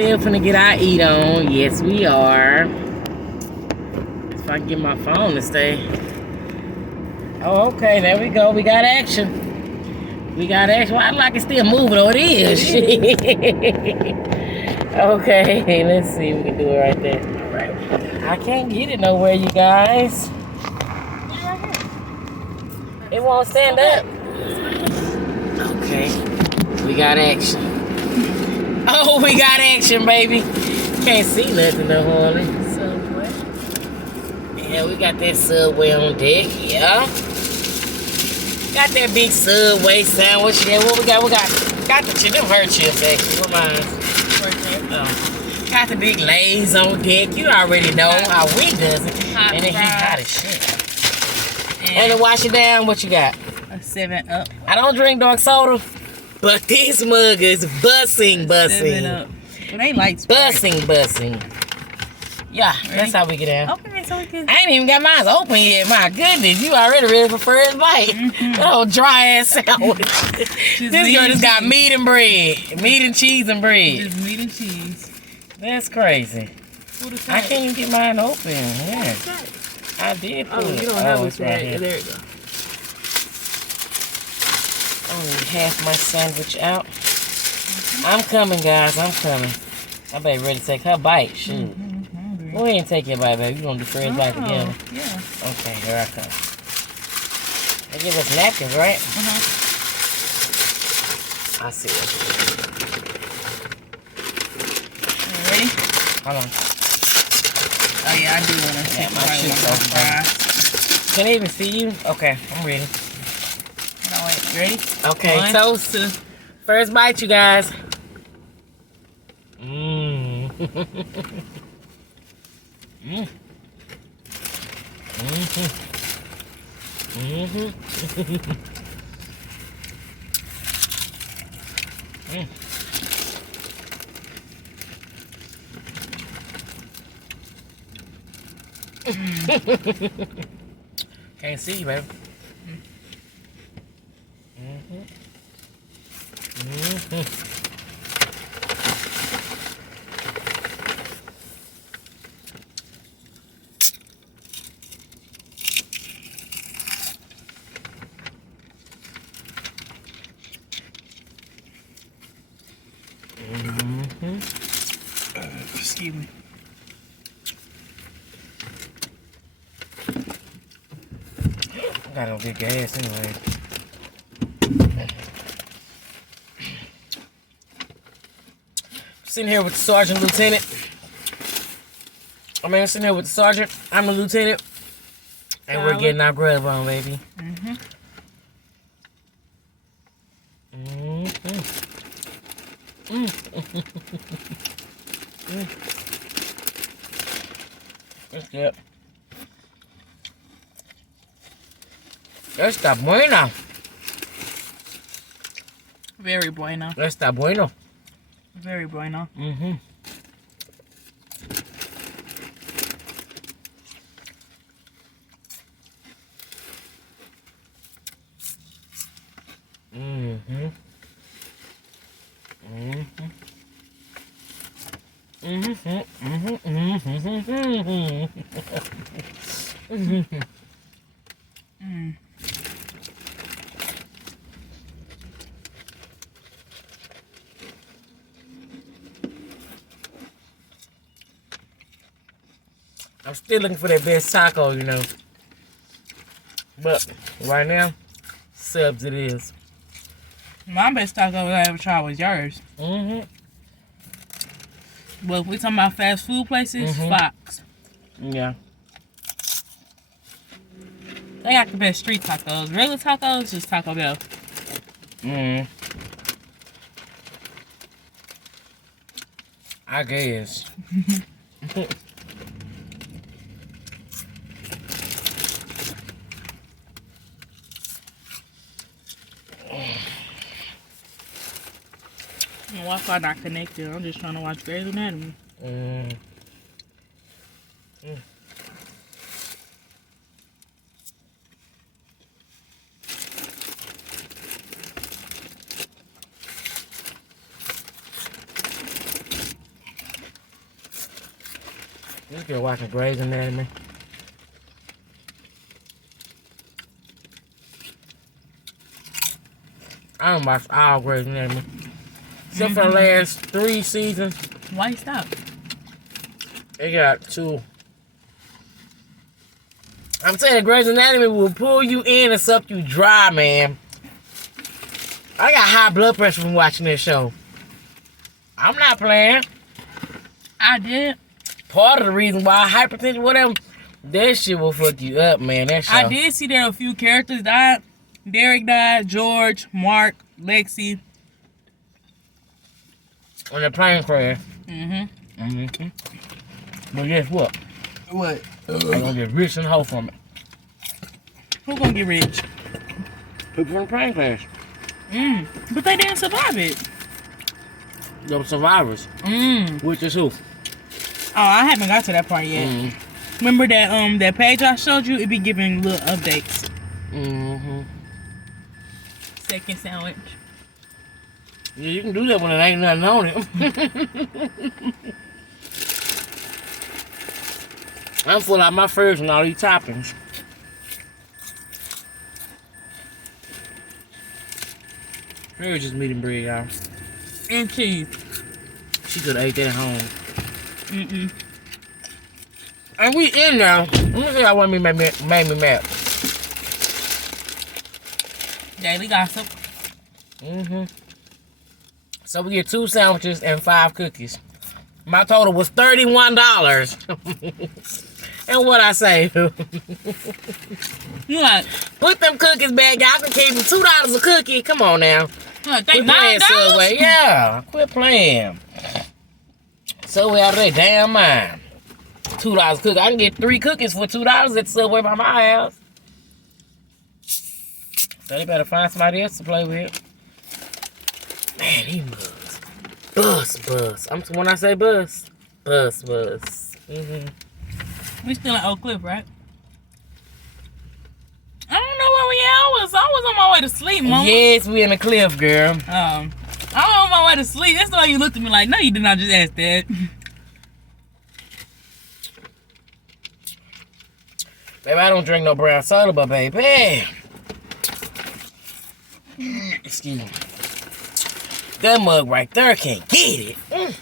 Still finna get our eat on. Yes, we are. If I can get my phone to stay. Oh, okay. There we go. We got action. We got action. Well, I like it still moving. Oh, it is. Okay. Let's see. We can do it right there. All right. I can't get it nowhere, you guys. It won't stand up. Okay. We got action. Oh, we got action, baby. Can't see nothing though, Harley. Subway. Yeah, we got that Subway on deck. Yeah. Got that big Subway sandwich. Yeah, what we got? We got the chips. Them her chips, actually. What mine? Got the big Lay's on deck. You already know how we does it. And then he hot as shit. And to wash it down, what you got? A 7-Up. I don't drink dark soda. But this mug is bussing. It ain't like bussing. Yeah, ready? That's how we get down. Okay, so we can. I ain't even got mine open yet. My goodness, you already ready for first bite. That old dry ass sandwich. This girl just got meat and bread. Meat and cheese and bread. Just meat and cheese. That's crazy. I can't even get mine open. Yeah. I did put it. You don't have it right here. There you go. Only half my sandwich out. I'm coming, guys. I'm coming. I better ready to take her bite. Shoot. Go ahead and take your bite, baby. We're going to do first bite together. Yeah. Okay, here I come. They give us napkins, right? I see it. Ready? Hold on. Oh, yeah, I do want to take my shit's open. Can I even see you? Okay, I'm ready. No, wait. Ready? Okay, One, toast. two. First bite, you guys. Mmm. Mm. Mm-hmm. Mm-hmm. Mm. Can't see you, baby. Mm-hmm. Mm-hmm. Excuse me. I gotta go get gas anyway. Sitting here with the sergeant, lieutenant. Sitting here with the sergeant. I'm the lieutenant. And we're getting our grub on, baby. Mm-hmm. That's good. Está buena. Very bueno. Está bueno. Very bueno. Mm-hmm. Mm-hmm. Mm-hmm. Mm-hmm. Mm-hmm. Mm. I'm still looking for that best taco, you know. But right now, Subs it is. My best taco I ever tried was yours. Mm-hmm. Well, if we talking about fast food places, Fox. Yeah. They got the best street tacos. Regular tacos, just Taco Bell. I guess. My Wi-Fi not connected. I'm just trying to watch Grey's Anatomy. You still watching Grey's Anatomy? I don't watch all Grey's Anatomy. Except for the last 3 seasons. Why you stop? They got 2. I'm saying Grey's Anatomy will pull you in and suck you dry, man. I got high blood pressure from watching this show. I'm not playing. I did. Part of the reason why hypertension, whatever, that shit will fuck you up, man. That show. I did see that a few characters died. Derek died, George, Mark, Lexi. On the plane crash. Mm-hmm. But guess what? What? I'm gonna get rich and hoe from it. Who gonna get rich? People from the plane crash. But they didn't survive it. They were survivors. Which is who? Oh, I haven't got to that part yet. Remember that that page I showed you? It be giving little updates. Second sandwich. Yeah, you can do that when it ain't nothing on it. I'm full out my furs and all these toppings. Maybe just medium bread, y'all. And cheese. She could have ate that at home. And we in now. Let me see how one made me mad. Daily gossip. So we get 2 sandwiches and 5 cookies. My total was $31. And what I say? You like? Put them cookies back. Y'all can keep them $2 a cookie. Come on now. They Quit playing, Subway. Yeah, quit playing. Subway out of their damn mind. $2 a cookie. I can get 3 cookies for $2 at Subway by my house. So they better find somebody else to play with. Man, these mugs. Buzz. When I say buzz. Buzz. We still at Oak Cliff, right? I don't know where we at. I was on my way to sleep, Mama. Yes, we in the cliff, girl. I was on my way to sleep. That's why you looked at me like, no, you did not just ask that. Baby, I don't drink no brown soda, but baby. Excuse me. That mug right there can't get it.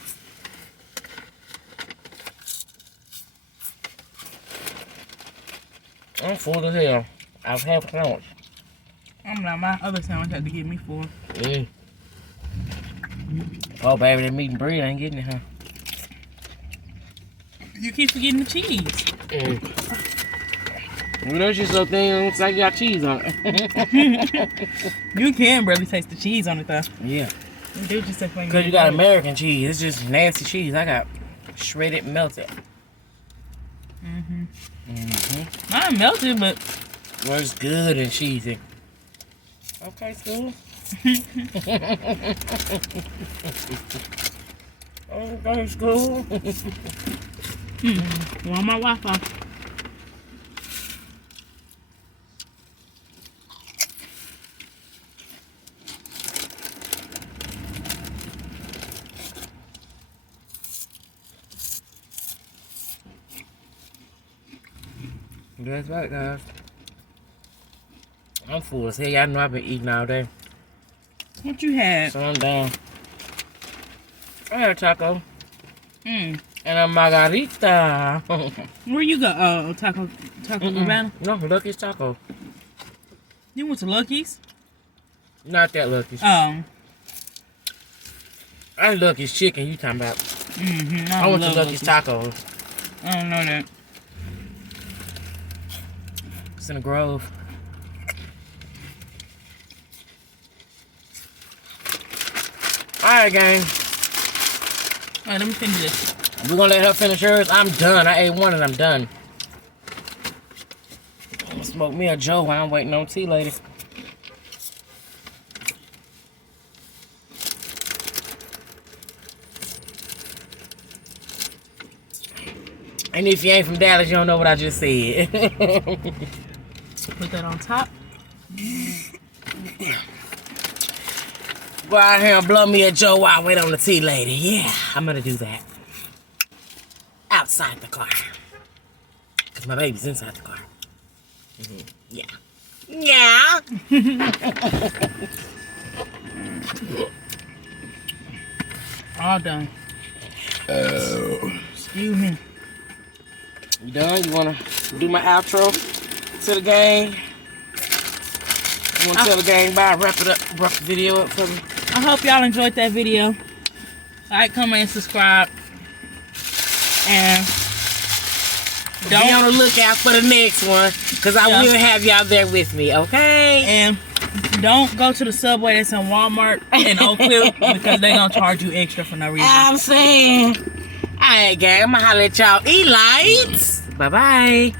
I'm full as hell. I've had a sandwich. I'm like, my other sandwich had to get me 4. Oh, baby, that meat and bread ain't getting it, huh? You keep forgetting the cheese. Well, that's just something that looks like you got cheese on it. You can barely taste the cheese on it, though. Yeah. Because you got American cheese. It's just nasty cheese. I got shredded melted. Mine melted, but... Well, it's good and cheesy. Okay, school. Okay, school. Want my Wi-Fi. That's right, guys. I'm full as hell. Y'all know I've been eating all day. What you had? So I'm down. I had a taco. Mm. And a margarita. Where you go? Taco Cabana? No, Lucky's Taco. You went to Lucky's? Not that Lucky's. Oh. I Lucky's Chicken you talking about. I went to Lucky's Tacos. I don't know that. It's in the Grove. Alright, gang. Alright, let me finish this. We're gonna let her finish hers. I'm done. I ate one and I'm done. I'm gonna smoke me a Joe while I'm waiting on tea lady. And if you ain't from Dallas, you don't know what I just said. Put that on top. Go out here and blow me a Joe while I wait on the tea lady. Yeah, I'm gonna do that. outside the car. Because my baby's inside the car. Yeah. Yeah. All done. Excuse me. You done? You want to do my outro to the gang? You want to tell the gang bye? Wrap the video up for me. I hope y'all enjoyed that video. Like, comment, and subscribe. And Be on the lookout for the next one, because I will have y'all there with me, okay? And don't go to the Subway that's in Walmart in Oak Cliff because they're going to charge you extra for no reason. I'm saying. All right, gang. I'm going to holler at y'all. Elites. Bye-bye.